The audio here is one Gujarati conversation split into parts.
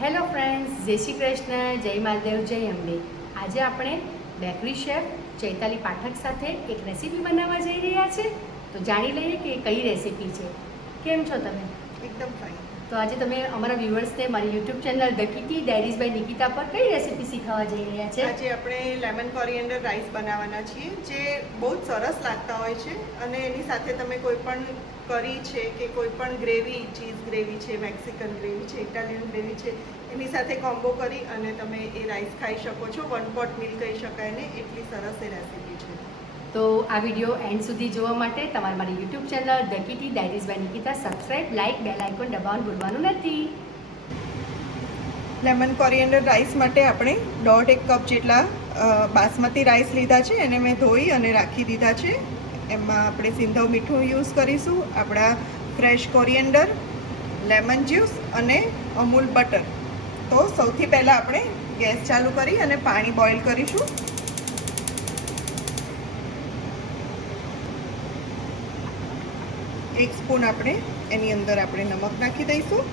હેલો ફ્રેન્ડ્સ, જય શ્રી કૃષ્ણ, જય મહાદેવ, જય અંબે. આજે આપણે બેકરી શેફ ચૈતાલી પાઠક સાથે એક રેસીપી બનાવવા જઈ રહ્યા છે. તો જાણી લઈએ કે કઈ રેસીપી છે. કેમ છો તમે? એકદમ ફાઇન. તો આજે તમે અમારા વ્યુઅર્સને મારી YouTube channel the Kitty Diaries by Nikita પર કઈ રેસીપી શીખવવા જઈ રહ્યા છે? આજે આપણે લેમન કોરિએન્ડર રાઈસ બનાવવાના છીએ, જે બહુ જ સરસ લાગતા હોય છે. અને એની સાથે તમે કોઈ પણ કરી છે કે કોઈ પણ ગ્રેવી, ચીઝ ગ્રેવી છે, મેક્સિકન ગ્રેવી છે, ઇટાલિયન ગ્રેવી છે, એની સાથે કોમ્બો કરી અને તમે એ રાઈસ ખાઈ શકો છો. વન પોટ મીલ કહી શકાય ને, એટલી સરસ એ રેસીપી છે. તો આ વિડીયો એન્ડ સુધી જોવા માટે તમારે મારી YouTube channel the Kitty Diaries by Nikita subscribe, like, bell icon દબાવવાનું ભૂલવાનું નથી. લેમન કોરિએન્ડર રાઈસ માટે આપણે 1.5 કપ જેટલા બાસમતી રાઈસ લીધા છે. એને મેં ધોઈ અને રાખી દીધા છે. એમાં આપણે સિંધવ મીઠું યુઝ કરીશું, આપણા ફ્રેશ કોરિએન્ડર, લેમન જ્યુસ અને અમૂલ બટર. તો સૌથી પહેલાં આપણે ગેસ ચાલુ કરી અને પાણી બોઇલ કરીશું. એક સ્પૂન આપણે એની અંદર આપણે નમક નાખી દઈશું.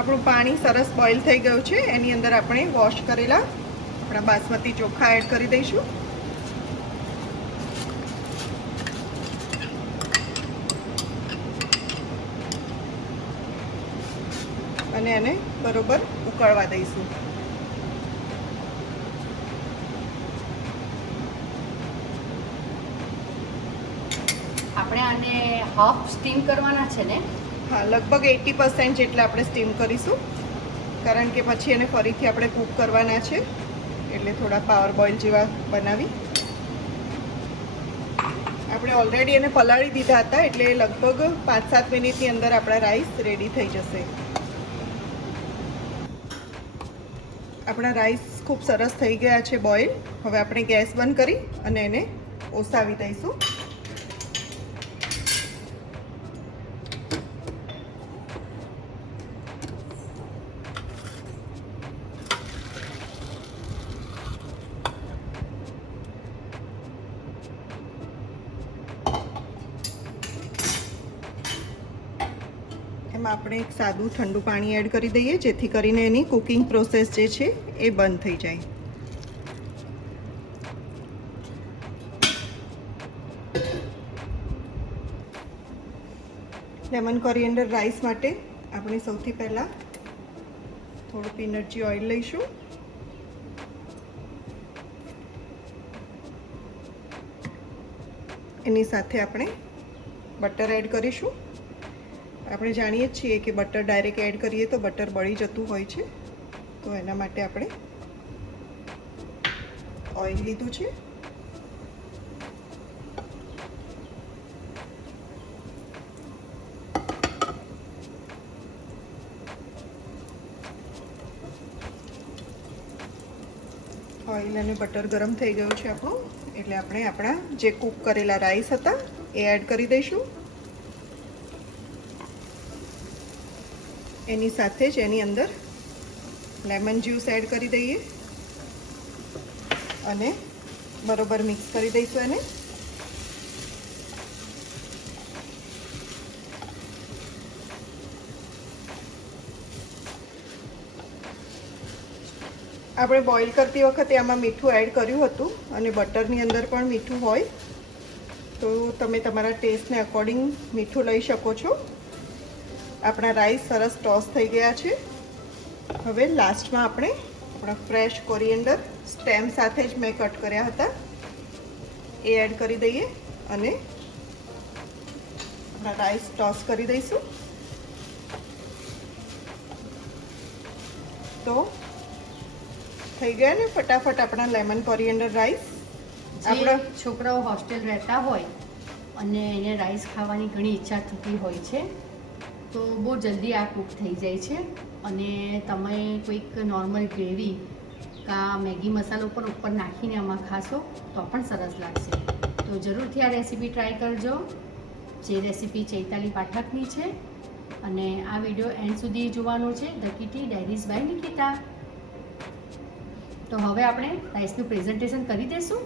આપણું પાણી સરસ બોઇલ થઈ ગયું છે. એની અંદર આપણે વોશ કરેલા આપણા બાસમતી ચોખા એડ કરી દઈશું. અને એને બરોબર ઉકળવા દઈશું. આપણે આને હાફ સ્ટીમ કરવાના છે ને? હા, લગભગ 80% જેટલા આપણે સ્ટીમ કરીશું, કારણ કે પછી એને ફરીથી આપણે કૂક કરવાના છે. એટલે થોડા પાવર બોઇલ જેવા બનાવી. આપણે ઓલરેડી એને પલાળી દીધા હતા, એટલે લગભગ 5-7 મિનિટની અંદર આપણા રાઈસ રેડી થઈ જશે. આપણા રાઈસ ખૂબ સરસ થઈ ગયા છે બોઇલ. હવે આપણે ગેસ બંધ કરી અને એને ઓસાવી દઈશું. એમાં આપણે એક સાદું ઠંડુ પાણી એડ કરી દઈએ, જેથી કરીને એની કુકિંગ પ્રોસેસ જે છે એ બંધ થઈ જાય. લેમન કોરિએન્ડર રાઈસ માટે આપણે સૌથી પહેલાં થોડું પીનટજી ઓઇલ લઈશું. એની સાથે આપણે બટર એડ કરીશું. આપણે જાણીએ જ છીએ કે બટર ડાયરેક્ટ એડ કરીએ તો બટર બળી જતું હોય છે. તો એના માટે આપણે ઓઇલ લીધું છે. ઓઇલ અને બટર ગરમ થઈ ગયું છે આપણું, એટલે આપણે આપણા જે કૂક કરેલા રાઈસ હતા એ એડ કરી દઈશું. એની સાથે જ એની અંદર લેમન જ્યુસ એડ કરી દઈએ અને બરોબર મિક્સ કરી દઈશું એને. આપણે બોઇલ કરતી વખતે આમાં મીઠું એડ કર્યું હતું, અને બટરની અંદર પણ મીઠું હોય, તો તમે તમારા ટેસ્ટને અકોર્ડિંગ મીઠું લઈ શકો છો. આપણા રાઈસ સરસ ટોસ થઈ ગયા છે. હવે લાસ્ટમાં આપણે આપણા ફ્રેશ કોરિએન્ડર સ્ટેમ સાથે જ મેં કટ કર્યા હતા એ એડ કરી દઈએ અને આપણા રાઈસ ટોસ કરી દઈશું. તો થઈ ગયા ને ફટાફટ આપણા લેમન કોરિએન્ડર રાઈસ. આપણા છોકરાઓ હોસ્ટેલ રહેતા હોય અને એને રાઈસ ખાવાની ઘણી ઈચ્છા થતી હોય છે, તો બહુ જલ્દી આ કૂક થઈ જાય છે. અને તમે કોઈક નોર્મલ ગ્રેવી કાં મેગી મસાલો પણ ઉપર નાખીને આમાં ખાશો તો પણ સરસ લાગશે. તો જરૂરથી આ રેસીપી ટ્રાય કરજો. જે રેસીપી ચૈતાલી પાઠકની છે, અને આ વિડીયો એન્ડ સુધી જોવાનો છે the Kitty Diaries by Nikita. તો હવે આપણે રાઈસનું પ્રેઝન્ટેશન કરી દઈશું.